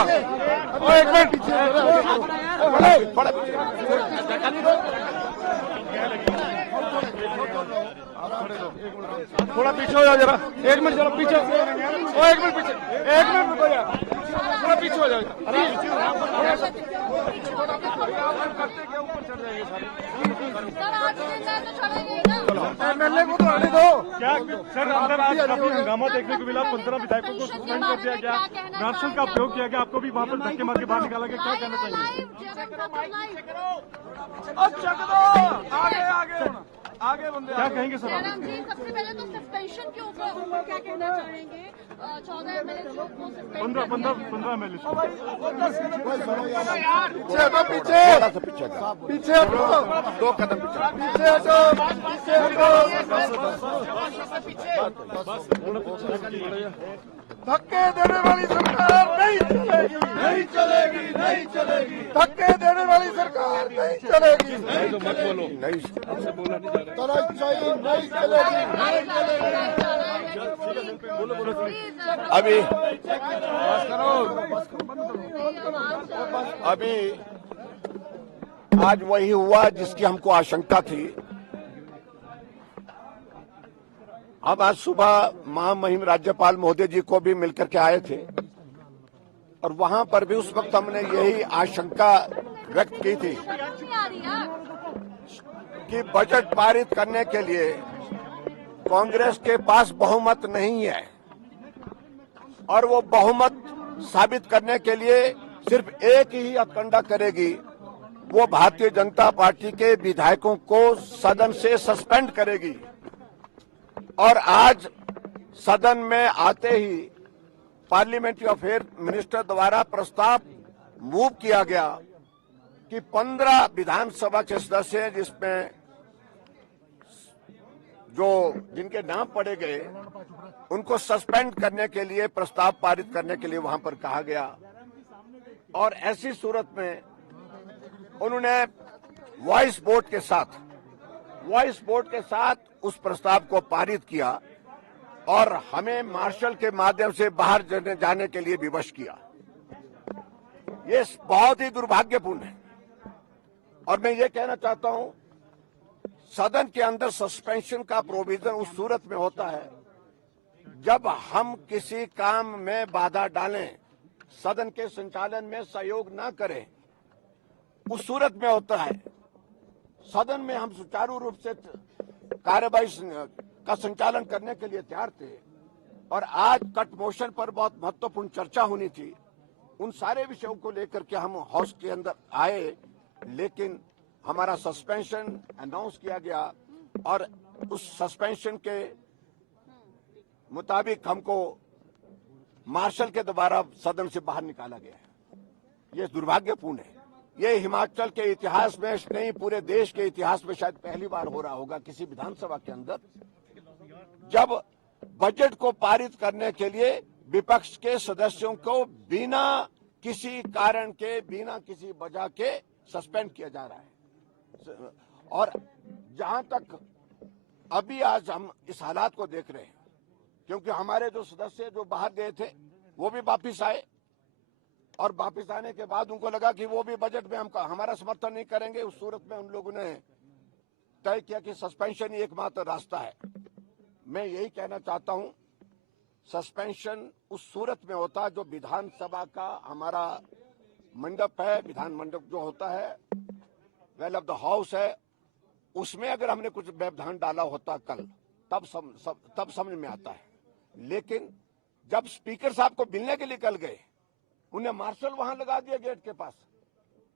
गया। एक मिनट थोड़ा पीछे हो जाओ जरा, 1 मिनट जरा पीछे, 1 मिनट पीछे, 1 मिनट रुको यार, थोड़ा पीछे हो जाओ। एमएलए को तो आने दो। क्या सर अंदर आज काफी हंगामा देखने को मिला, 15 विधायकों को सस्पेंड कर दिया गया, राशन का प्रयोग किया गया, आपको भी वहाँ पर धक्के मार के बाहर निकाला गया, क्या कहना चाहिए? आगे बंदे क्या कहेंगे सर? सबसे पहले तो सस्पेंशन के ऊपर क्या कहना चाहेंगे? 14 एमएलए जो 15 एमएलए पीछे हटो, 2 कदम पीछे हटो। धक्के देने वाली सरकार नहीं चलेगी, नहीं चलेगी, नहीं चलेगी। धक्के देने वाली सरकार नहीं चलेगी, नहीं तो मत बोलो, नहीं तनाशाही नहीं चलेगी, नहीं चलेगी। अभी आज वही हुआ जिसकी हमको आशंका थी। हम आज सुबह महामहिम राज्यपाल महोदय जी को भी मिलकर के आए थे और वहां पर भी उस वक्त हमने यही आशंका व्यक्त की थी कि बजट पारित करने के लिए कांग्रेस के पास बहुमत नहीं है और वो बहुमत साबित करने के लिए सिर्फ एक ही हथकंडा करेगी, वो भारतीय जनता पार्टी के विधायकों को सदन से सस्पेंड करेगी। और आज सदन में आते ही पार्लियामेंट्री अफेयर मिनिस्टर द्वारा प्रस्ताव मूव किया गया कि 15 विधानसभा के सदस्य हैं जिसमें जिनके नाम पढ़े गए उनको सस्पेंड करने के लिए प्रस्ताव पारित करने के लिए वहां पर कहा गया। और ऐसी सूरत में उन्होंने वॉइस वोट के साथ उस प्रस्ताव को पारित किया और हमें मार्शल के माध्यम से बाहर जाने के लिए विवश किया। ये बहुत ही दुर्भाग्यपूर्ण है और मैं ये कहना चाहता हूं, सदन के अंदर सस्पेंशन का प्रोविजन उस सूरत में होता है जब हम किसी काम में बाधा डालें, सदन के संचालन में सहयोग न करें, उस सूरत में होता है। सदन में हम सुचारू रूप से कार्यवाही का संचालन करने के लिए तैयार थे और आज कट मोशन पर बहुत महत्वपूर्ण चर्चा होनी थी। उन सारे विषयों को लेकर के हम हाउस के अंदर आए, लेकिन हमारा सस्पेंशन अनाउंस किया गया और उस सस्पेंशन के मुताबिक हमको मार्शल के द्वारा सदन से बाहर निकाला गया है। ये दुर्भाग्यपूर्ण है। ये हिमाचल के इतिहास में नहीं, पूरे देश के इतिहास में शायद पहली बार हो रहा होगा किसी विधानसभा के अंदर, जब बजट को पारित करने के लिए विपक्ष के सदस्यों को बिना किसी कारण के, बिना किसी वजह के सस्पेंड किया जा रहा है। और जहां तक अभी आज हम इस हालात को देख रहे हैं, क्योंकि हमारे जो सदस्य जो बाहर गए थे वो भी वापिस आए और वापिस आने के बाद उनको लगा कि वो भी बजट में हमारा समर्थन नहीं करेंगे। उस सूरत में उन लोगों ने तय किया कि सस्पेंशन ही एकमात्र रास्ता है। मैं यही कहना चाहता हूं, सस्पेंशन उस सूरत में होता है जो विधानसभा का हमारा मंडप है, विधान मंडप जो होता है, वेल ऑफ द हाउस है, उसमें अगर हमने कुछ व्यवधान डाला होता कल, तब समझ में आता है। लेकिन जब स्पीकर साहब को मिलने के लिए कल गए, उन्हें मार्शल वहां लगा दिया गेट के पास।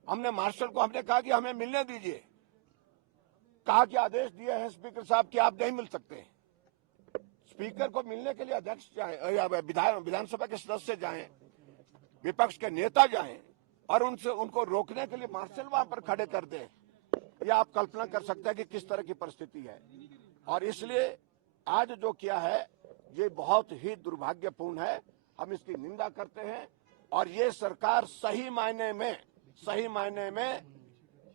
हमने मार्शल को कहा कि हमें मिलने दीजिए, कहा कि आदेश दिए हैं स्पीकर साहब कि आप नहीं मिल सकते। स्पीकर को मिलने के लिए अध्यक्ष जाएं या विधानसभा के सदस्य जाएं, विपक्ष के नेता जाएं और उनको रोकने के लिए मार्शल वहां पर खड़े कर दें। यह आप कल्पना कर सकते हैं कि किस तरह की परिस्थिति है। और इसलिए आज जो किया है ये बहुत ही दुर्भाग्यपूर्ण है। हम इसकी निंदा करते हैं और ये सरकार सही मायने में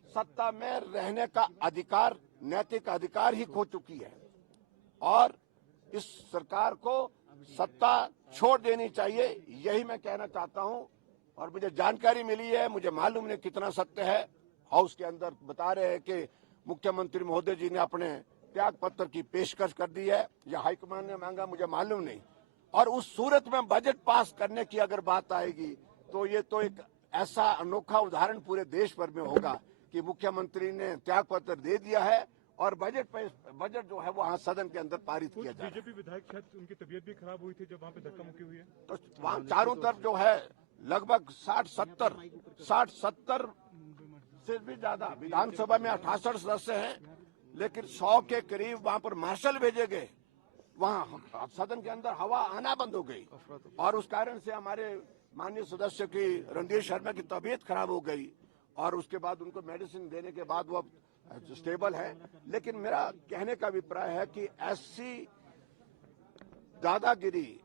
सत्ता में रहने का अधिकार, नैतिक अधिकार ही खो चुकी है और इस सरकार को सत्ता छोड़ देनी चाहिए, यही मैं कहना चाहता हूं। और मुझे जानकारी मिली है, मुझे मालूम नहीं कितना सत्य है, हाउस के अंदर बता रहे हैं कि मुख्यमंत्री महोदय जी ने अपने त्याग पत्र की पेशकश कर दी है या हाईकमान ने मांगा, मुझे मालूम नहीं। और उस सूरत में बजट पास करने की अगर बात आएगी तो ये तो एक ऐसा अनोखा उदाहरण पूरे देश भर में होगा कि मुख्यमंत्री ने त्याग पत्र दे दिया है और बजट जो है वो यहाँ सदन के अंदर पारित किया जा रहा है। बीजेपी विधायक शायद उनकी तबीयत भी खराब हुई थी जब वहाँ पे धक्का मुक्की हुई है, तो वहाँ चारों तरफ जो है लगभग 60-70 से भी ज्यादा, विधानसभा में 68 सदस्य हैं, लेकिन 100 के करीब वहाँ पर मार्शल भेजे गए। वहाँ सदन के अंदर हवा आना बंद हो गई और उस कारण से हमारे माननीय सदस्य की रणधीर शर्मा की तबीयत खराब हो गई और उसके बाद उनको मेडिसिन देने के बाद वो स्टेबल है। लेकिन मेरा कहने का अभिप्राय है कि ऐसी दादागिरी,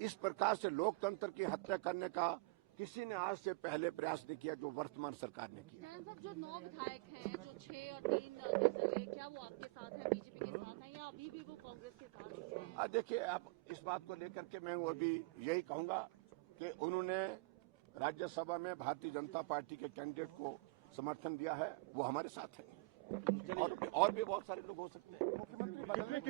इस प्रकार से लोकतंत्र की हत्या करने का किसी ने आज से पहले प्रयास नहीं किया जो वर्तमान सरकार ने किया। साहब, जो 9 विधायक हैं, जो 6 और 3 निर्दलीय, क्या वो आपके साथ हैं, बीजेपी के साथ हैं या अभी भी वो कांग्रेस के साथ हैं? देखिए, आप इस बात को लेकर के मैं वो भी यही कहूंगा कि उन्होंने राज्यसभा में भारतीय जनता पार्टी के कैंडिडेट को समर्थन दिया है, वो हमारे साथ है और भी बहुत सारे लोग हो सकते हैं।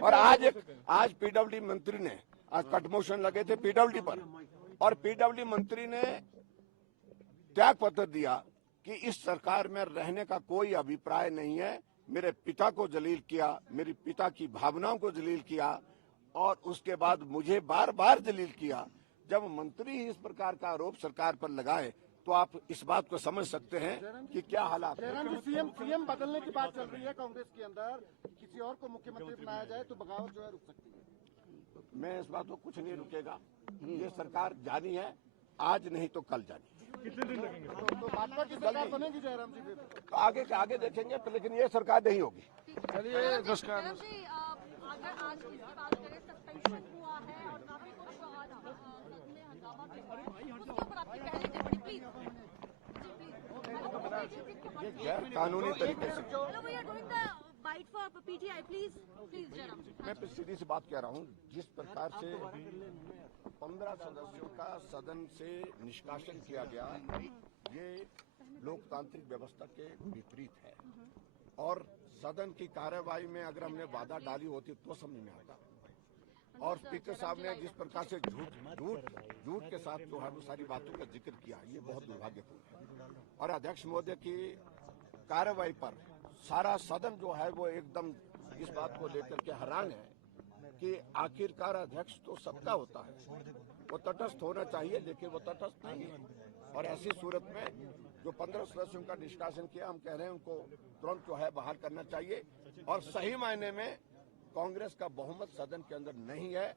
और आज पीडब्ल्यूडी मंत्री ने, आज कट मोशन लगे थे पीडब्ल्यूडी पर, और पीडब्ल्यूडी मंत्री ने त्याग पत्र दिया कि इस सरकार में रहने का कोई अभिप्राय नहीं है। मेरे पिता को जलील किया, मेरे पिता की भावनाओं को जलील किया और उसके बाद मुझे बार बार जलील किया। जब मंत्री ही इस प्रकार का आरोप सरकार पर लगाए तो आप इस बात को समझ सकते हैं कि क्या हालात है। जयराम जी, सीएम बदलने की बात चल रही है कांग्रेस के अंदर, किसी और को मुख्यमंत्री बनाया जाए तो बगावत जो है रुक सकती है। मैं इस बात को कुछ नहीं रुकेगा, ये सरकार जानी है, आज नहीं तो कल जानी। कितने दिन लगेंगे? तो भाजपा की सरकार बनेगी जयराम जी फिर? तो आगे देखेंगे, लेकिन ये सरकार नहीं होगी। चलिए, नमस्कार। जयराम जी, अगर आज इसकी बात करें, सस्पेंशन हुआ है और काफी कुछ आज सदन में हंगामा भी हुआ है, उसके ऊपर आपकी पहली टिप्पणी प्लीज। ये गैर कानूनी तरीके से, hello, we are doing the bite for PTI, please Jairam ji. मैं सीधी सी बात कह रहा हूँ, जिस प्रकार से 15 सदस्यों का सदन से निष्कासन किया गया, ये लोकतांत्रिक व्यवस्था के विपरीत है और सदन की कार्यवाही में अगर हमने बाधा डाली होती तो समझ में आता। और स्पीकर साहब ने जिस प्रकार से झूठ के साथ जो है वो सारी बातों का जिक्र किया, ये बहुत दुर्भाग्यपूर्ण है। और अध्यक्ष महोदय की कार्यवाही पर सारा सदन जो है वो एकदम इस बात को लेकर के हैरान है कि आखिरकार अध्यक्ष तो सबका होता है, वो तटस्थ होना चाहिए, लेकिन वो तटस्थ नहीं है। और ऐसी सूरत में जो 15 सदस्यों का निष्कासन किया, हम कह रहे हैं उनको तुरंत जो है बहाल करना चाहिए। और सही मायने में कांग्रेस का बहुमत सदन के अंदर नहीं है।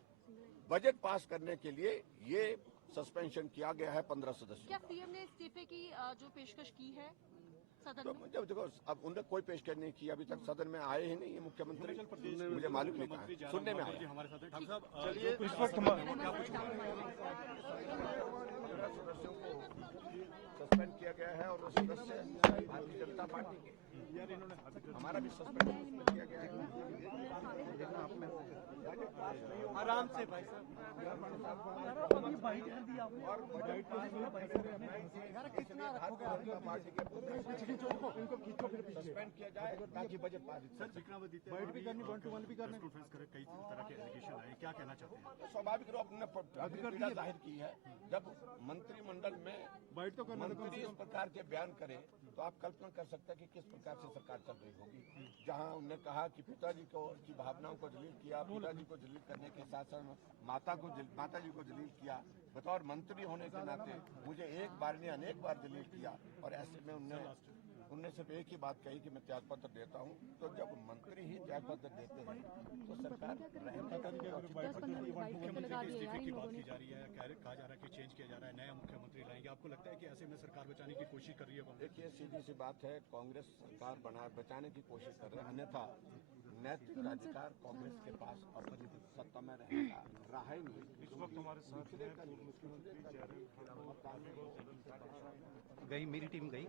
बजट पास करने के लिए ये सस्पेंशन किया गया है 15 सदस्यों। क्या सीएम ने इस्तीफे की जो पेशकश की है सदन तो में? जब देखो, अब उन्होंने कोई पेशकश नहीं की, अभी तक सदन में आए ही नहीं है मुख्यमंत्री, मुझे मालूम नहीं कहा, सुनने में आया। हमारे साथ चलिए, इस वक्त सस्पेंड किया गया है और वो सदस्य भारतीय जनता पार्टी के, हमारा भी सस्पेंड किया गया है। आराम से भाई साहब, सस्पेंड किया जाए ताकि बजट पारित। बाइट भी करनी, 1-to-1 भी करनी, कॉन्फ्रेंस करे, कई तरह के एलिगेशन आए, क्या कहना चाहते हैं? स्वाभाविक रूप ने पीड़ा जाहिर की है। जब मंत्रिमंडल में बाइट तो करना, मंत्री इस प्रकार के बयान करे तो आप कल्पना कर सकते हैं कि किस प्रकार से सरकार चल रही होगी। जहां उन्होंने कहा कि पिताजी को की भावनाओं को जलील किया, पिताजी को जलील करने के साथ साथ माता जी को जलील किया, बतौर मंत्री होने के नाते मुझे एक बार नहीं अनेक बार जलील किया। और ऐसे में उनने सिर्फ एक ही बात कही कि मैं त्याग पत्र देता हूं। तो जब मंत्री ही त्याग पत्र देते हैं तो सरकार मुख्यमंत्री के इस्तीफे की बात की जा रही है, कहा जा रहा है कि चेंज किया जा रहा है, नया मुख्यमंत्री लाएंगे। आपको लगता है कि ऐसे में सरकार बचाने की कोशिश कर रही है? देखिए, सीधी सी बात है, कांग्रेस सरकार बचाने की कोशिश कर रहे हैं, अन्यथा नैतिक अधिकार कांग्रेस के पास और सत्ता में रहने का रहा ही नहीं। इस वक्त हमारे साथ गई, मेरी टीम गई।